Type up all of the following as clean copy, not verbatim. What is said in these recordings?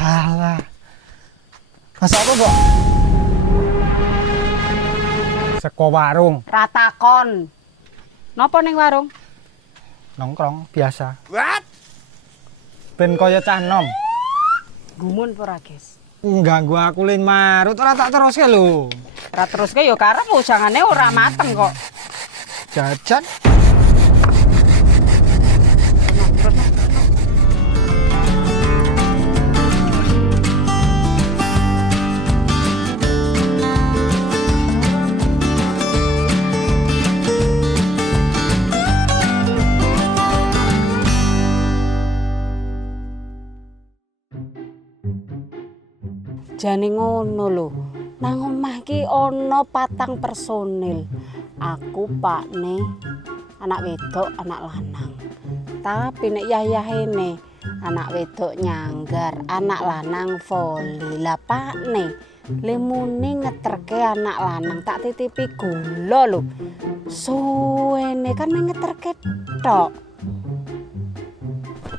Halah. Masak apa, Mbok? Seko warung, Ratakon. Napa ning warung? nongkrong biasa. What? Ben kaya cah nom. Gumun ora, Guys? Ngganggu aku lin marut ora tak teruske lho. Ora teruske ya karep usangane ora mateng kok. Jajan. Jane ngono lho. Nang omah ki ana 4 personil. Aku pakne anak wedok, anak lanang. Tapi nek yayahene anak wedok nyanggar, anak lanang voli. Lah pakne lemune ngeterke anak lanang tak titipi gula lho. Suwene kan ngeterke tok.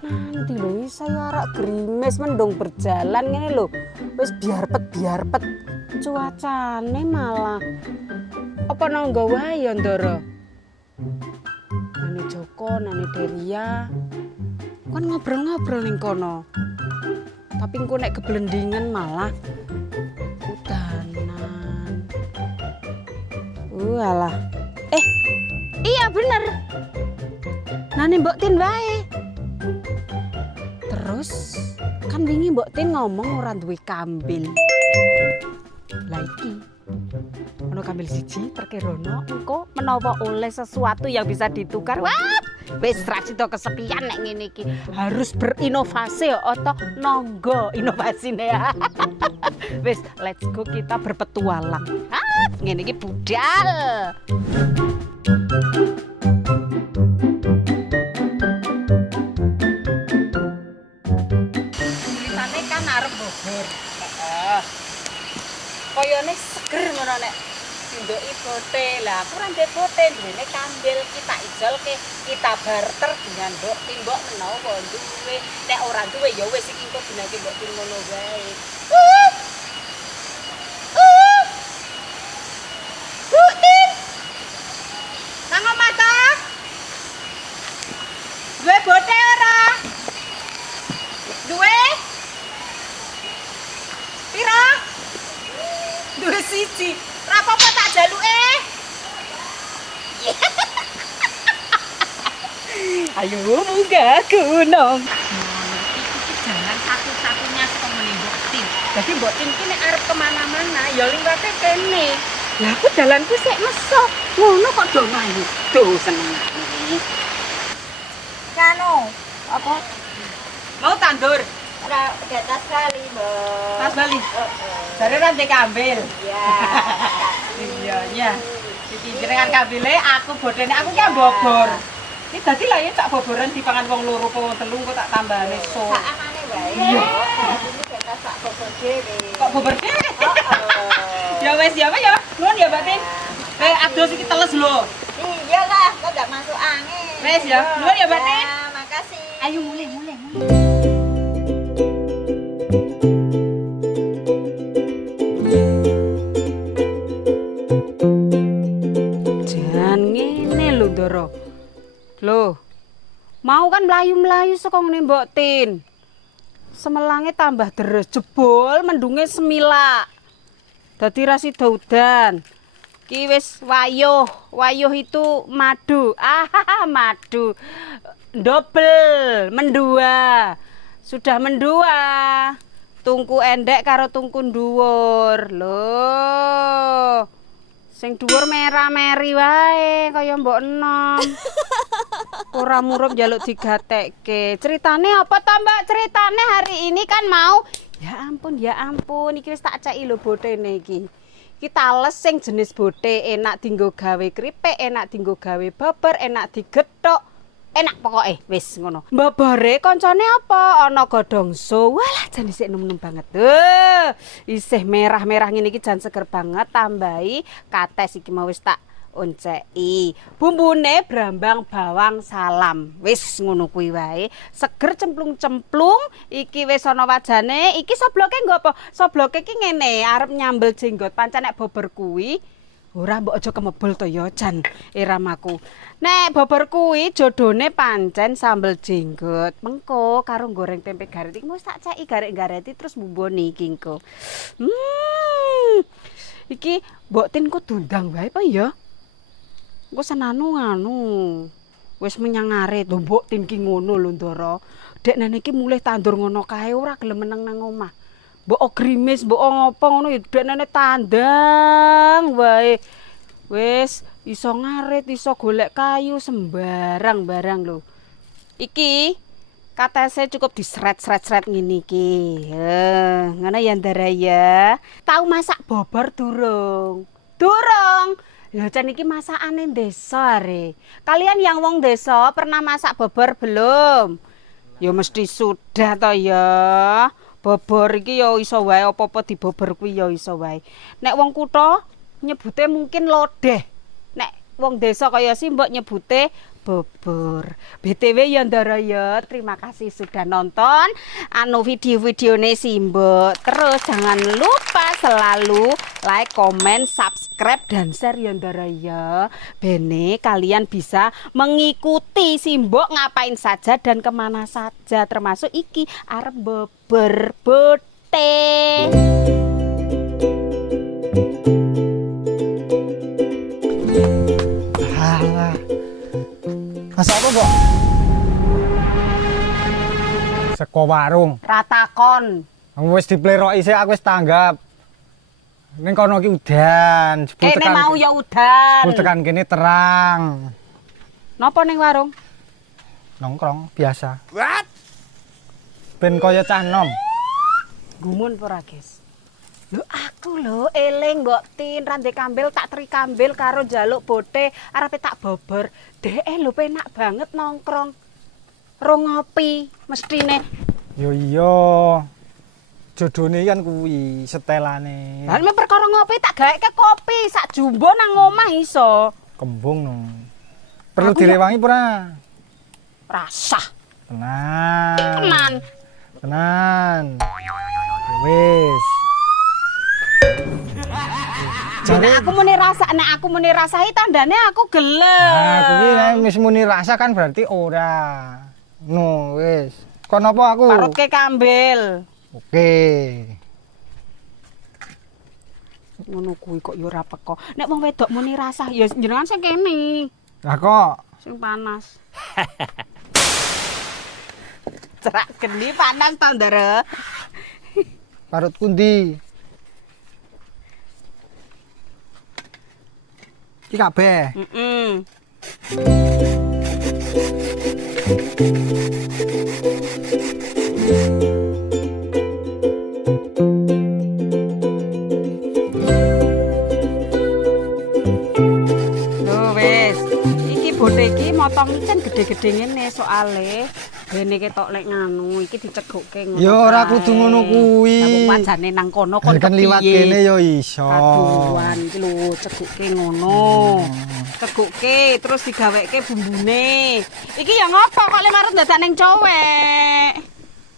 Nanti lho saya arak grimes mendung berjalan ngene lho. Wis biarpet cuacane malah apa nang gawe ya Ndara. Nani Joko, Nani Deria. Kan ngobrol-ngobrol ning kono. Tapi engko nek keblendingan malah udanan. Alah. Iya bener. Nani Mbok Tin wae. Terus kan wingi Mbok Tin ngomong ora duwe kambil. Lah iki ono kambil siji perkerono engko menawa oleh sesuatu yang bisa ditukar. Wah, wis ra sida kesepian nek ngene iki. Harus berinovasi ya oto nonggo inovasine. Wis let's go kita berpetualang. Ngene iki budal. Koyone seger ngono nek sindoki bote. Lah aku ora ndek bote duwene kambil kita ijolke, kita barter dengan Mbok Tin. Mbok menawa duwe, nek ora duwe ya wis iki engko dinake Mbok Tin ngono wae. Mbok Tin. Nang omah ta? Duwe bote ora? Duwe? Pira? Duwe siji. Ora apa-apa tak jaluke. Ayo munggah gunung. Iki jalan satu-satunya saka Mbok Tin. Dadi Mbok Tin iki nek arep kemana-mana ya liwate kene. Lah aku jalanku sik mesok. Ngono kok do mlayu. Duh senengane. Kano, apa? Mau tandur? Udah tas kali, Mbak. Tas Bali. Jare ra ndek kambil. Iya. Iya, iya. Iki jenengan kambile, aku bodene aku ki Bogor. Iki dadi lah ya tak boboran dipangan wong loro apa wong telu kok tak tambahane so. Sak anane wae. Iya. Ini tas sak bobor dhewe. Kok bobor dhewe? Ya wis ya apa ya. Nuwun ya, Mbak Tin. Ados iki teles lho. Iyalah, kok gak masuk angin. Wis ya. Nuwun ya, Mbak Tin. Ya, makasih. Ayo mulai. Jangan ngene lho, Ndara. Loh. Mau kan mlayu-mlayu saka ngene Mbok Tin. Semelange tambah deres jebol mendunge semilak. Dadi ra sida udan. Ki wis wayuh itu madu. Madu. Double mendua. Sudah mendua. Tungku endek karo tungku dhuwur. Loh. Sing dhuwur merah-meri wae kaya mbok enom. Ora murup njaluk digatekke. Ceritane apa ta, Mbak? Ceritane hari ini kan mau ya ampun, iki wis tak ceki lho botene iki. Iki tales sing jenis bote enak dienggo gawe kripik, enak dienggo gawe babar, enak digethok. Enak pokoke wis ngono. Mbabare kancane apa? Ana godongso. Walah jan isih enom-enom banget. Isih merah-merah ngene iki jan seger banget tambahi kates iki mau wis tak onceki. Bumbune brambang bawang salam. Wis ngono kuwi wae. Seger cemplung-cemplung, iki wis ana wajane. Iki sobloke nggo apa? Sobloke iki ngene, arep nyambel jenggot. Pancen nek bobor kuwi ora mbok aja kemebel to ya jan iramaku. Nek bobor kuwi jodone pancen sambel jenggot. Mengko karo goreng tempe garet iki wis tak ceki garek-gareti terus bumbone iki engko. Iki mbok tin ku dundang wae apa ya? Engko senanu nganu. Wis menyang arit lho mbok tin ki ngono lho Ndara. Dek nene iki mulih tandur ngono kae ora gelem meneng nang omah. Mbok grimis, mbok ngopo ngono ya dek nene tandang wae. Wis iso ngarit, iso golek kayu sembarang barang lho. Iki katese cukup disret-sret-sret ngene iki. Ngono ya Ndara ya. Tahu masak bobor durung? Durung. Lha jan iki masakane desa are. Kalian yang wong desa pernah masak bobor belum? Ya mesti sudah to ya. Bobor iki ya iso wae apa-apa dibobor kuwi ya iso wae. Nek wong kutha nyebute mungkin lodeh. Nek wong desa kaya si mbok nyebute bobor. BTW ya Ndara ya, terima kasih sudah nonton video-videone Simbok. Terus jangan lupa selalu like, comment, subscribe dan share ya Ndara ya. Bene kalian bisa mengikuti Simbok ngapain saja dan kemana saja, termasuk iki arep bobor bote. Masak apa, Mbok? Seko warung. Ratakon. Wis dipleroki sik aku wis tanggap. Ning kono ki udan, jebul Kene mau ya udan. Jebul tekan kene terang. Napa ning warung? Nongkrong biasa. What? Ben kaya cah nom. Gumun ora, Guys? Lho aku lho eling Mbok Tin rande kambil tak teri kambil karo njaluk bote arepe tak bobor. Deke lho penak banget nongkrong. Rong ngopi mestine. Yo iya. Jodone kan kuwi setelane. Lah mek perkara ngopi tak gaweke kopi sak jumbo nang omah iso. Kembung no. Perlu Aku direwangi ora? Rasah. Tenan. Tenan. Tenan. Ya wis. Nek aku muni rasahi tandane aku gelem. Nah, kuwi nek wis muni rasa kan berarti ora. No, wis. Kon apa aku? Parutke kambil. Oke. Ngono kuwi kok ya ora peko. Nek wong wedok muni rasah ya jenengan sing kene. Lah kok Sing panas. Cerak geni panas to, Ndara. parut pundi? Iki kabeh. Heeh. Lho wis, iki bote iki motong icen gede-gede ngene soale bene ketok lek nganu iki dicegukke ngono. Ya ora kudu ngono kuwi. Lah wong wajane nang kono kon Kan liwat kene ya iso. Kaduan iki lho cegukke ngono. Cegukke terus digaweke bumbune. Iki ya ngopo kok le marut dadak ning cowek.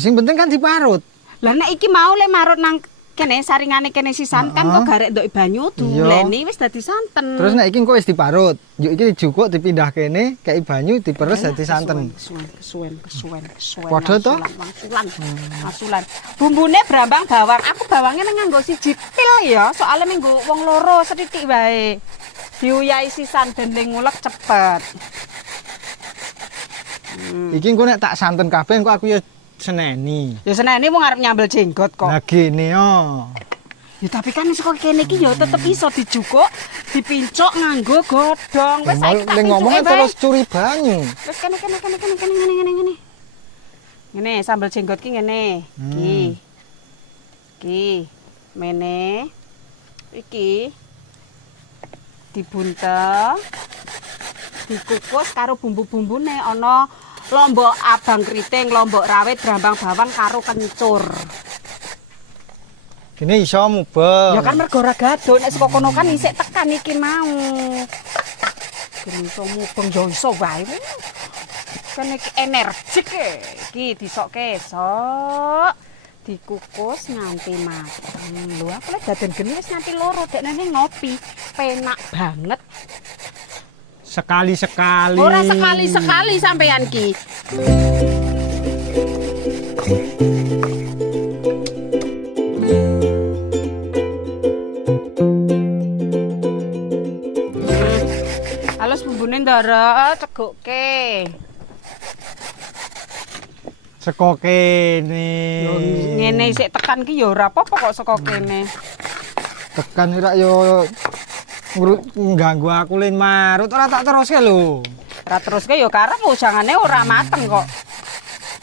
Sing penting kan diparut. Lah nek iki mau le marut nang kene saringane kene sisan kan kok garek ndok banyu duleni wis dadi santen. Terus nek iki engko wis diparut, yuk iki dijukuk dipindah kene, kei banyu diperes dadi santen. Kesuwen. Padha to? Masulan. Bumbune brambang bawang. Aku bawange nang nganggo siji pil ya, soalnya minggu wong loro sethithik wae. Diuyahi sisan ben ngulek cepet. Iki engko nek tak santen kabeh engko aku ya seneni. Ya senene wong arep nyambel jenggot kok. Lah gene yo. Ya tapi kan saka kene iki ya tetep iso dijukuk, dipincuk nganggo godhong. Wis saiki tak ngomong terus curi banyu. Wis kene ngene. Ngene sambel jenggot ki ngene. Iki. Mene. Iki. Dibuntel. Dikukus karo bumbu-bumbune ana lombok abang kriting, lombok rawit, brambang bawang karo kencur. Gini iso mubeng. Ya kan mergo ora gaduh nek saka kono kan isik tekan iki mau. Geni iso mubeng yo iso wae. Kan iki energik iki disokke esok. Dikukus nganti mateng. Lho aku lek daden geni wis nganti loro dekne ngopi. Penak banget. Sekali-sekali. Ora sekali-sekali sampean ki. Halus bumbune ndara cegukke. Seko kene. Yo ngene sik tekan ki yo ora apa-apa kok saka kene. Tekan ora yo ngganggu aku lin marut ora tak teruske lho. Ora teruske yo karep usangane ora mateng kok.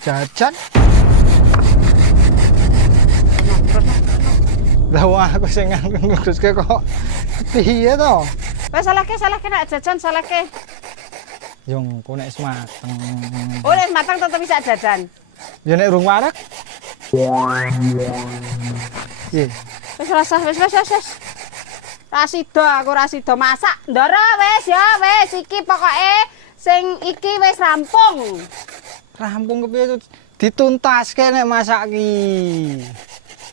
Jajan. Lah wah aku sing nguruske kok piye to? Wes salahke nek jajan salahke. Yo engko nek wis mateng. Oh nek mateng tetep bisa jajan. Ya nek urung wareg. Piye? Wis rasa wis. Aku ra sida masak. Ndara wis ya wis iki pokoke sing iki wis rampung. Rampung kepiye dituntaske nek masak ki.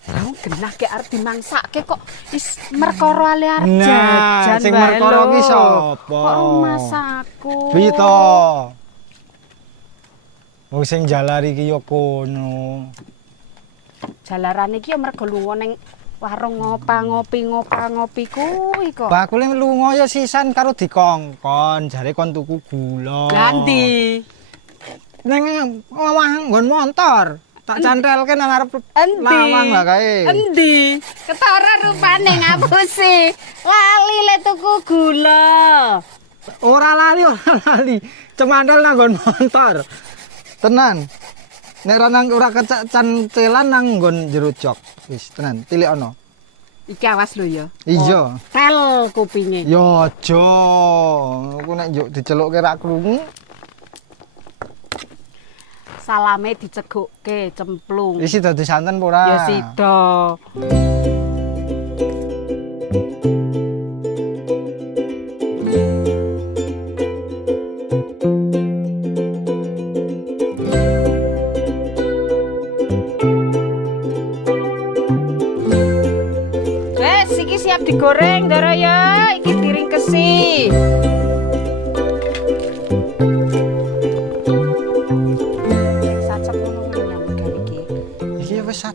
Kamu genah ki arep dimangsake kok wis merkoro ale arep Nah, jajan sing wae merkoro lho. ki sapa? Kok rumasakku. Piye to? Wong sing jalari ki ya kono. Jalarane iki ya mergo lunga ning warung ngopi kuwi kok. Bakule lunga ya sisan karo dikongkon, jare kon tuku gula. Ganti. Ning omah nggon motor. Tak cantelke nang arep lawang lah kae. Endi? Ketara rupane ngapusi. Lali le tuku gula. Ora lali. Cemantel nang nggon motor. Tenan. Nek ora kecantelan nang nggon jero jok. Wis tenan, tilikno. Iki awas lho ya. Iya. Tel kupinge. Ya aja. Aku nek njuk dicelukke ra krungu. Salame dicegukke cemplung. Isi dadi santen apa ora? Ya sida. Wes iki siap digoreng Ndara ya. Iki diringkesi.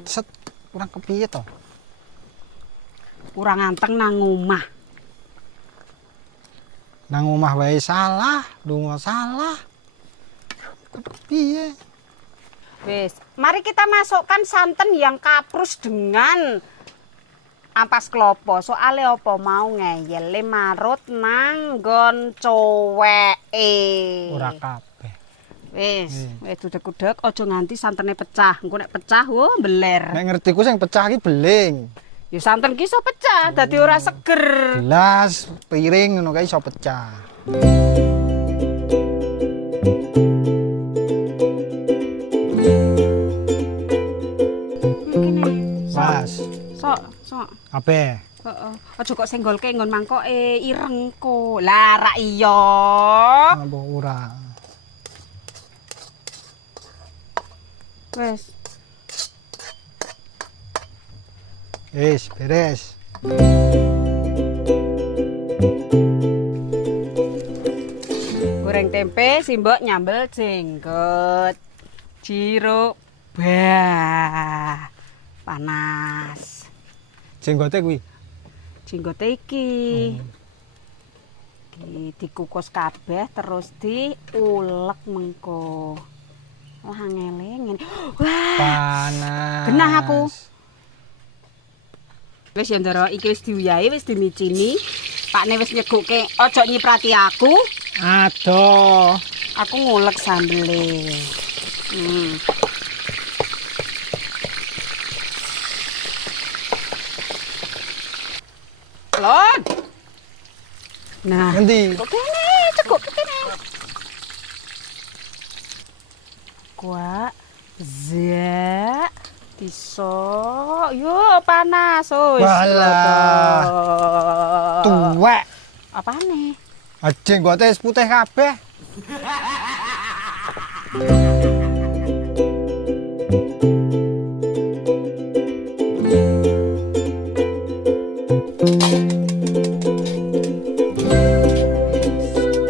Set kurang kepiye to? Kurang anteng nang omah. Nang omah wae salah, lunga salah. Kepiye? Wes, mari kita masukkan santan yang kaprus dengan ampas klopo. Soale apa mau ngeyele marut nang nggon coweke. Ora kabeh. Wis dudek-dudek aja nganti santene pecah. Engko nek pecah mbeler. Nek ngertiku sing pecah ki beling. Ya santen ki iso pecah, dadi ora seger. Gelas, piring ngono kae iso pecah. Mas. Sok. Ape? Heeh. Aja kok senggolke nggon mangkoke ireng kok. Lah ra iya. Apa ora? Wes. Beres. Goreng tempe, simbok nyambel jenggot. Jeruk panas. Jenggote kuwi. Jenggote iki. Iki dikukus kabeh terus diulek mengko. Wah ngene ngene. Wah. Panas. Genah aku. Wis ya Ndara, iki wis diuyahi, wis dimicini. Pakne wis nyegukke, aja nyiprati aku. Aduh. Aku ngulek sambele. Lon. Nah. Ngendi? Kok kene, cekuk kene. Kuat. Zak. Tisok. Yo panas. Oh, Walah. Tuwek. Apane? Jenggote wis putih kabeh.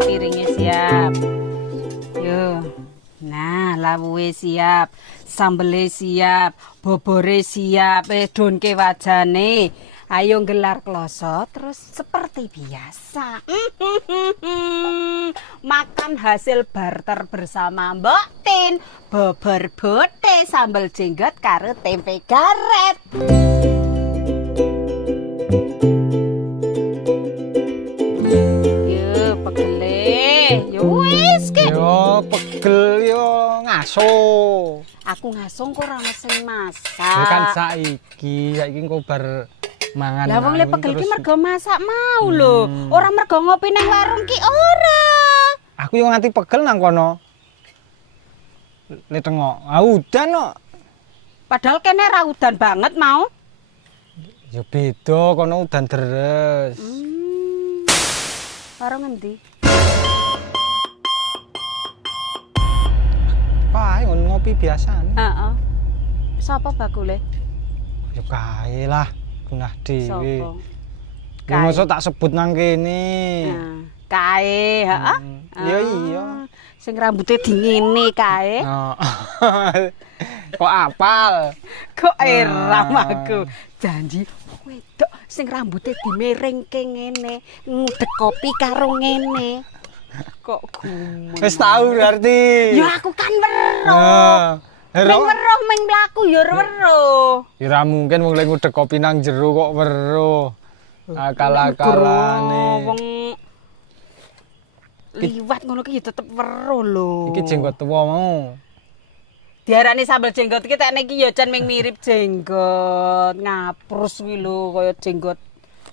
Piringnya siap. Yo. Nah, lawuhe siap. Sambele siap, bobore siap, donke wajane. Ayo gelar kloso terus seperti biasa. Makan hasil barter bersama Mbok Tin. Bobor bote sambal jenggot karo tempe garet. Yo pegele. Yo wis ke. Yo pegel yo ngaso. Aku ngasong kok ora mesen masak. Kan saiki engko bar mangan. Lah wong le mangan pegel ki terus- mergo masak mau lho. Ora mergo ngopi nang warung ki ora. Aku yo nganti pegel nang kono. Le tengok. Ah udan kok. Padahal kene ra udan banget mau. Ya beda kono udan deres. Warung endi? Kae ngopi biasa. Heeh. Sapa bakule? Ya kae lah, gunah dhewe. Sopo? Ya mosok tak sebut nang kene. Kae, heeh. Ya iya. Sing rambutnya dingene kae. Oh. Kok apal? Kok eram aku. Janji wedok sing rambutnya dimerengke ngene, ngudek kopi karo ngene. Kok gumun. Wis tahu berarti. Ya aku kan weruh. Ming weruh ming mlaku ya weruh. Ya ora mungkin wong lek ngudek kopi nang jero kok weruh. Akal-akalane. Wong liwat ngono ki ya tetep weruh lho. Iki jenggot tuwa mau. Diarani sambal jenggot iki tekne iki ya jan ming mirip jenggot. Ngaprus kuwi lho kaya jenggot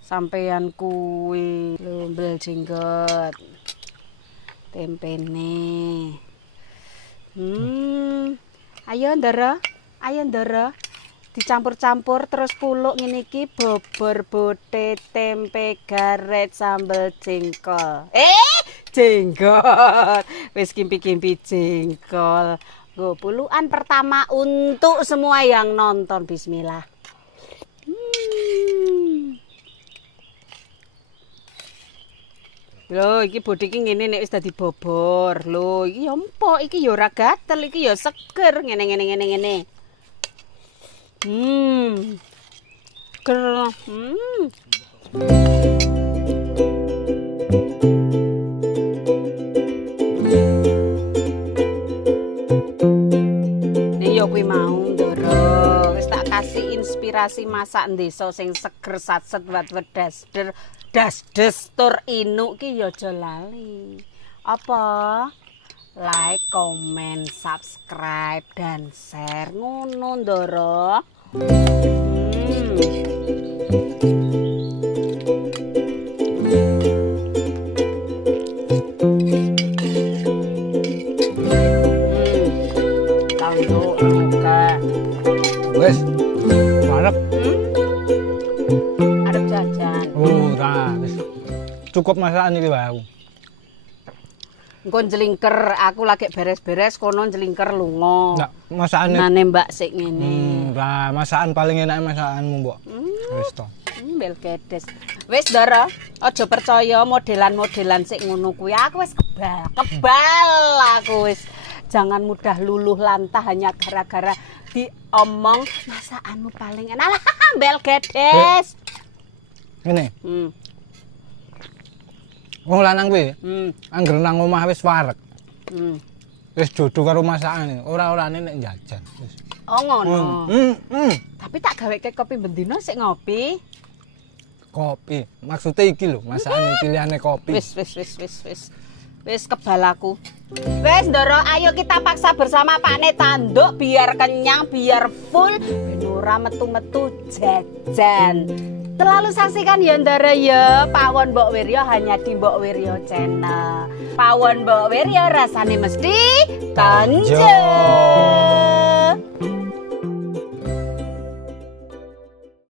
sampean kuwi. Lho mbel jenggot. Tempene. Ayo Ndara, ayo Ndara. Dicampur-campur terus puluk ngene iki bobor bote tempe garet sambal jengkol. Jenggot. Wis kimpi-kimpi jengkol. Nggo puluhan pertama untuk semua yang nonton. Bismillah. Lho iki bodhe iki ngene nek wis dadi bobor. Lho iki ya empuk, iki ya ora gatel, iki ya seger ngene. Ger. Nih yo kuwi mau Ndoro. Wis tak kasih inspirasi masak desa sing seger satset wat-wat das tur inuk ki ya aja lali. Apa? Like, comment, subscribe dan share ngono Ndoro. Tanduk muka. Wes. Arep. Arep jajan. Oh, ta wis. Cukup masakan iki wae aku. Engko njlingker, aku lagi beres-beres kono njlingker lunga. Ndak masakane. Nane Mbak sik ngene. Lah, masakan paling enak masakanmu, Mbok. Wis to. Bel kedes. Wis Ndara, aja percaya modelan-modelan sik ngono kuwi. Aku wis kebal aku wis. Jangan mudah luluh lantah hanya gara-gara diomong masakanmu paling enak. Lah, bel kedes. Ngene, Hmm. wong lanang kuwi Hmm. angger nang omah wis wareg. Hmm. Wis jodoh karo masakane, ora-orane nek jajan. Wis. Oh ngono. Hmm. Tapi tak gaweke kopi bendino sik ngopi. Kopi. Maksudnya iki lho, masakane pilihane kopi. Wis kebal aku. Wis Ndoro, ayo kita paksa bersama Pak Ne tanduk biar kenyang, biar full, ben ora metu-metu jajan. Terlalu saksikan ya Ndoro ya, Pawon Mbok Wiryo hanya di Mbok Wiryo Channel. Pawon Mbok Wiryo rasane mesti tonjol.